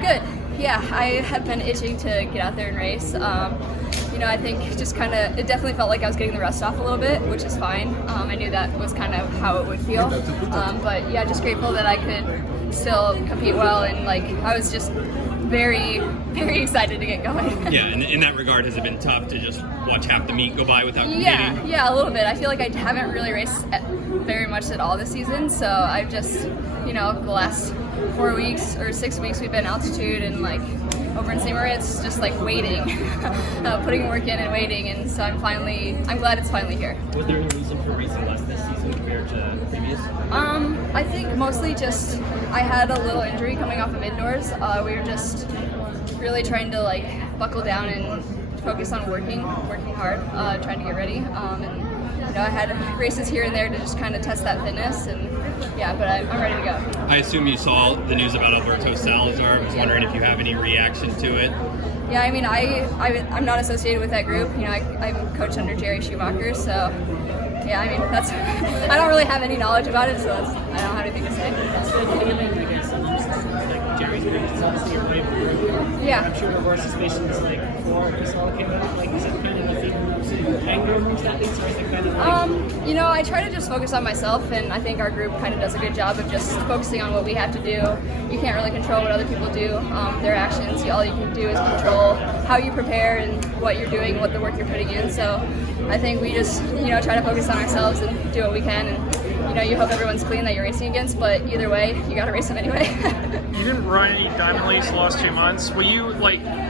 Good. Yeah, I have been itching to get out there and race. I think just it definitely felt like I was getting the rust off a little bit, which is fine. I knew that was kind of how it would feel. But yeah, just grateful that I could still compete well, and I was just very, very excited to get going. Yeah, and in that regard, has it been tough to just watch half the meet go by without competing? Yeah, a little bit. I feel like I haven't really raced very much at all this season, so I've just, the last 4 weeks or 6 weeks we've been altitude and over in St. Moritz, just waiting, putting work in and waiting, and so I'm glad it's finally here. Was there any reason for racing less this season compared to previous? I think mostly just I had a little injury coming off of indoors. We were just really trying to buckle down and focus on working hard, trying to get ready. I had races here and there to just kind of test that fitness, and but I'm ready to go. I assume you saw the news about Alberto Salazar. I was wondering if you have any reaction to it. Yeah, I mean, I'm not associated with that group. I'm coached under Jerry Schumacher, so yeah, I mean, I don't really have any knowledge about it, so I don't have anything to say. Jerry's is obviously your rival. Yeah. I'm sure there were suspicions before this all came out. Is it kind of a feeling of anger amongst athletes, or is it kind of I try to just focus on myself, and I think our group kind of does a good job of just focusing on what we have to do. You can't really control what other people do, their actions. All you can do is control how you prepare and what you're doing, what the work you're putting in. So I think we just, try to focus on ourselves and do what we can, and you hope everyone's clean that you're racing against, but either way, you got to race them anyway. You didn't run any diamond leagues the last 2 months. Were you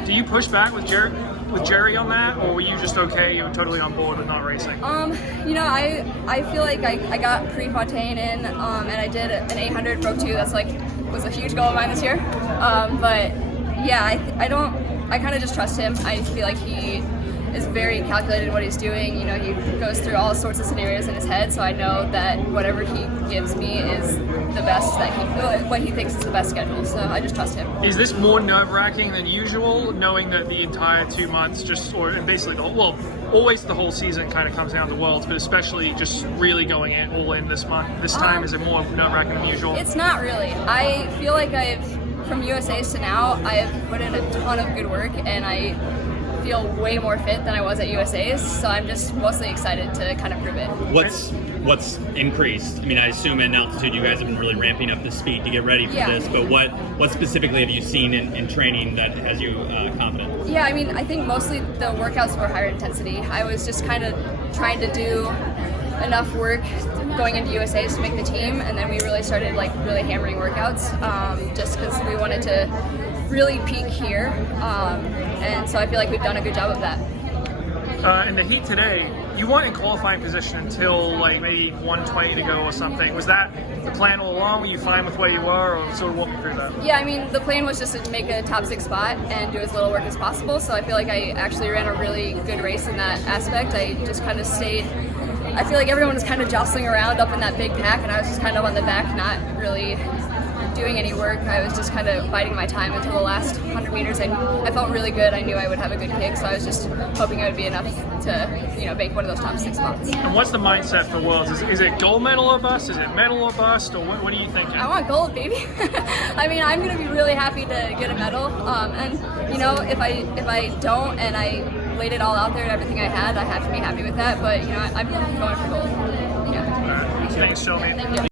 do you push back with Jerry on that, or were you just okay? You were totally on board with not racing. I feel like I got Prefontaine in, and I did an 800 Pro 2. That's was a huge goal of mine this year. But yeah, I kind of just trust him. I feel like he is very calculated in what he's doing. He goes through all sorts of scenarios in his head, so I know that whatever he gives me is the best what he thinks is the best schedule. So I just trust him. Is this more nerve-wracking than usual, knowing that the entire 2 months, and basically always the whole season kind of comes down to Worlds, but especially just really going all in this time? Is it more nerve-wracking than usual? It's not really. I feel like from USA's to now, I have put in a ton of good work, and I feel way more fit than I was at USA's, so I'm just mostly excited to kind of prove it. What's increased? I mean, I assume in altitude you guys have been really ramping up the speed to get ready for this, but what specifically have you seen in training that has you confident? Yeah, I mean, I think mostly the workouts were higher intensity. I was just kind of trying to do enough work going into USA's to make the team, and then we really started really hammering workouts just because we wanted to really peak here, and so I feel like we've done a good job of that. In the heat today, you weren't in qualifying position until maybe 120 to go or something. Was that the plan all along? Were you fine with where you were, or sort of walk me through that? Yeah, I mean, the plan was just to make a top 6 spot and do as little work as possible, so I feel like I actually ran a really good race in that aspect. I just kind of stayed. I feel like everyone was kind of jostling around up in that big pack, and I was just kind of on the back, not really doing any work. I was just kind of biding my time until the last 100 meters. I felt really good. I knew I would have a good kick, so I was just hoping it would be enough to make one of those top 6 spots. And what's the mindset for Worlds? Is it gold medal or bust? Is it medal or bust? Or what are you thinking? I want gold, baby. I mean, I'm going to be really happy to get a medal. And if I don't and I laid it all out there and everything I had, I have to be happy with that. But I'm going for gold. Yeah. Thanks, Shelby. Thank you.